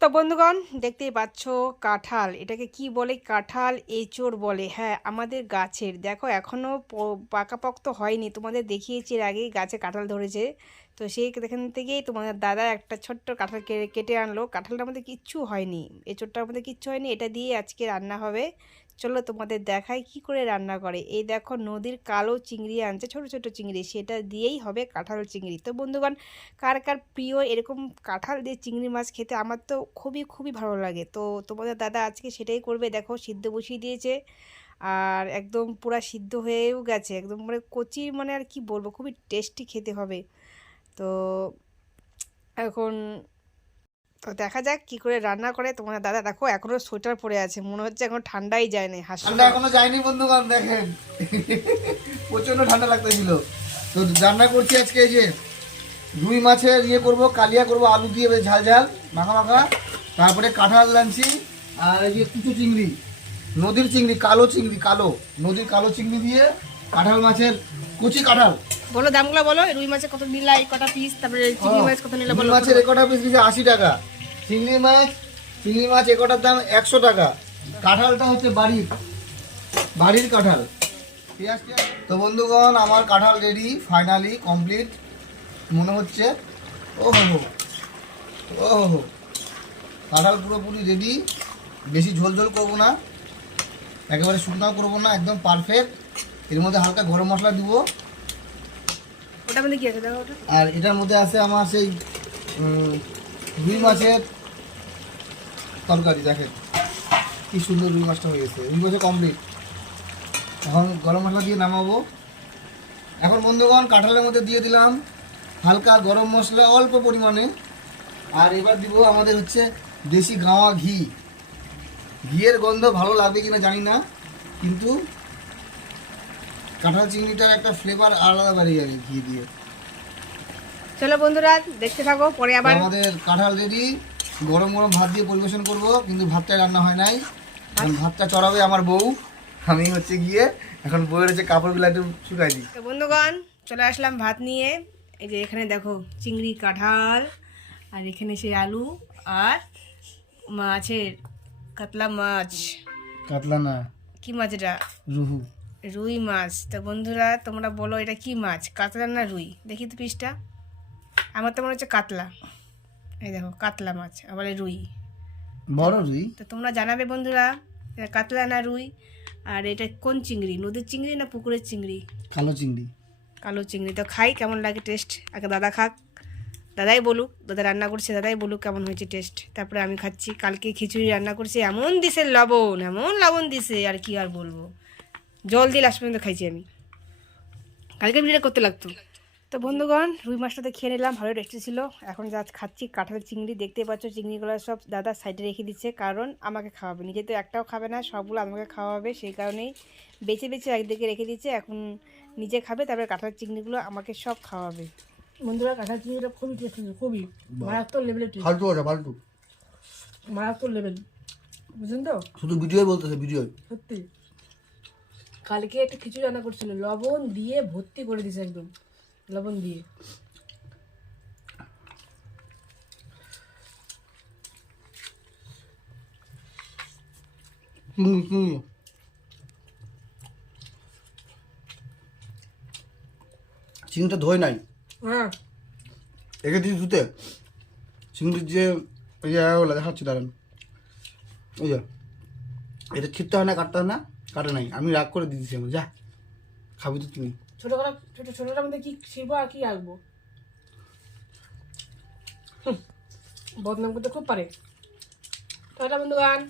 তো বন্ধুগণ, দেখতেই পাচ্ছ কাঁঠাল। এটাকে কি বলে? কাঁঠাল এঁচোড় বলে। হ্যাঁ আমাদের গাছের। দেখো এখনও পাকাপোক্ত হয়নি। তোমাদের দেখিয়েছি এর আগেই গাছে কাঁঠাল ধরেছে। তো সেই এখান থেকেই তোমাদের দাদা একটা ছোট্ট কাঁঠাল কেটে আনলো। কাঁঠালটার মধ্যে কিচ্ছু হয়নি। এঁচোড়টার মধ্যে কিচ্ছু হয়নি। এটা দিয়ে আজকে রান্না হবে। চলো তোমাদের দেখাই কি করে রান্না করে। এই দেখো নদীর কালো চিংড়ি আনছে, ছোট ছোট চিংড়ি। সেটা দিয়েই হবে কাঁঠাল চিংড়ি। তো বন্ধুগণ, কার কার প্রিয় এরকম কাঁঠাল দিয়ে চিংড়ি মাছ খেতে আমার তো খুবই খুবই ভালো লাগে। তো তোমাদের দাদা আজকে সেটাই করবে। দেখো সিদ্ধ বসিয়ে দিয়েছে আর একদম পুরা সিদ্ধ হয়েও গেছে। একদম মানে কচি মানে আর কি বলব, খুবই টেস্টি খেতে হবে। তো এখন তো দেখা যাক কি করে রান্না করে। তোমার দাদা দেখো এখনও সোয়েটার পরে আছে, মনে হচ্ছে এখন ঠান্ডাই যায় না হাসি। ঠান্ডা এখনও যায়নি বন্ধুগণ, দেখেন। প্রচণ্ড ঠান্ডা লাগতেছিল। তো রান্না করছি আজকে এই যে রুই মাছের ইয়ে করব, কালিয়া করব, আলু দিয়ে ঝাল ঝাল, মাখা মাখা। তারপরে কাঁঠাল লানছি আর এই যে কুচু চিংড়ি, নদীর চিংড়ি, কালো চিংড়ি, কালো। নদীর কালো চিংড়ি দিয়ে কাঁঠাল মাছের, কুচি কাঁঠাল। বলো দামগুলো বলো রুই মাছের কত নিলাই কটা পিস তারপরে চিংড়ি মাছ কত নিলে বলো মাছের একটা পিস দিচ্ছে আশি টাকা। চিংড়ি মাছ চিংড়ি মাছ একটার দাম একশো টাকা। কাঁঠালটা হচ্ছে বাড়ির বাড়ির কাঁঠাল। পেঁয়াজ তো বন্ধুগণ আমার কাঁঠাল রেডি ফাইনালি কমপ্লিট মনে হচ্ছে ও হো ও হো কাঁঠাল পুরোপুরি রেডি বেশি ঝোল ঝোল করব না। একেবারে শুকনাও করব না একদম পারফেক্ট এর মধ্যে হালকা গরম মশলা দিব। আর এটার মধ্যে আছে আমার সেই রুই মাছের তরকারি, দেখেন। কি সুন্দর রুই মাছটা হয়ে গেছে। রুই মাছের কমপ্লিট এখন গরম মশলা দিয়ে নামাবো। এখন বন্ধুগণ, কাঁঠালের মধ্যে দিয়ে দিলাম হালকা গরম মশলা, অল্প পরিমাণে। আর এবার দিব আমাদের হচ্ছে দেশি গাওয়া ঘি। ঘিয়ের গন্ধ ভালো লাগবে কিনা জানি না, কিন্তু কাঁঠাল চিংড়িটার একটা ফ্লেভার আলাদা বাড়িয়ে যাবে ঘি দিয়ে। চলো বন্ধুরা দেখতে থাকো পরে আবার। আমাদের কাঁঠাল রেডি গরম গরম ভাত দিয়ে পরিবেশন করব কিন্তু ভাতটা রান্না হয় নাই। ভাতটা চড়াবে আমার বউ। আমি হচ্ছে গিয়ে এখন বউয়ের হচ্ছে কাপড়গুলো একটু শুকাই দিই। তো বন্ধুগণ চলে আসলাম ভাত নিয়ে। এই যে এখানে দেখো চিংড়ি কাঁঠাল আর এখানে সেই আলু আর মাছের কাতলা মাছ। কাতলা না কি মাছ এটা? রুহু। রুই মাছ। তো বন্ধুরা তোমরা বলো এটা কি মাছ? কাতলা না রুই? দেখি তো পিসটা। আমার তো মনে হচ্ছে কাতলা। এই দেখো কাতলা মাছ আবার রুই। বড় রুই? তো তোমরা জানাবে বন্ধুরা এটা কাতলা না রুই? আর এটা কোন চিংড়ি? নদীর চিংড়ি না পুকুরের চিংড়ি? কালো চিংড়ি। কালো চিংড়ি। তো খাই কেমন লাগে টেস্ট আগে দাদা খাক। দাদাই বলুক দাদা রান্না করছে দাদাই বলুক কেমন হয়েছে টেস্ট তারপরে আমি খাচ্ছি। কালকে খিচুড়ি রান্না করছি এমন দিছে লবণ এমন লবণ দিছে আর কি আর বলব? জল দিয়ে লাস্ট পর্যন্ত খাইছি আমি। কালকে ভিডিও করতে লাগতো। তো বন্ধুগণ রুই মাছটা তো খেয়ে নিলাম ভালো টেস্টি ছিল। এখন যা খাচ্ছি কাঁঠাল চিংড়ি দেখতে পাচ্ছ চিংড়িগুলো সব দাদা সাইডে রেখে দিচ্ছে কারণ আমাকে খাওয়াবে নিজে তো একটাও খাবে না সবগুলো আমাকে খাওয়াবে সেই কারণেই বেছে বেছে একদিকে রেখে দিচ্ছে এখন নিজে খাবে তারপরে কাঁঠাল চিংড়িগুলো আমাকে সব খাওয়াবে। বন্ধুরা কাঁঠাল চিংড়িটা খুবই টেস্ট খুবই। মারাত্মক লেভেলের টেস্ট ফালতু ওটা ফালতু। মারাত্মক লেভেল বুঝলেন তো? শুধু ভিডিওই বলতেছে ভিডিও সত্যি। কালকে একটা খিচুড়ি রান্না করছিল লবণ দিয়ে ভর্তি করে দিছে একদম লবণ দিয়ে। চিংড়ি চিংড়িটা ধোয় নাই? হ্যাঁ। রেখে দিয়েছি ধুতে। চিংড়ির যে ওই যে ওগুলো দেখাচ্ছি দাঁড়ান। ওই যে এটা ছিটতে হয় না কাটতে হয় না? কাটে নাই, আমি রাগ করে দিয়েছি আমার যা, খাবি তো তুমি। ছোট করা ছোট ছোটটার মধ্যে কি ছিড়বো আর কি আঁকবো? বদনাম করতে খুব পারে। তাহলে বন্ধুগান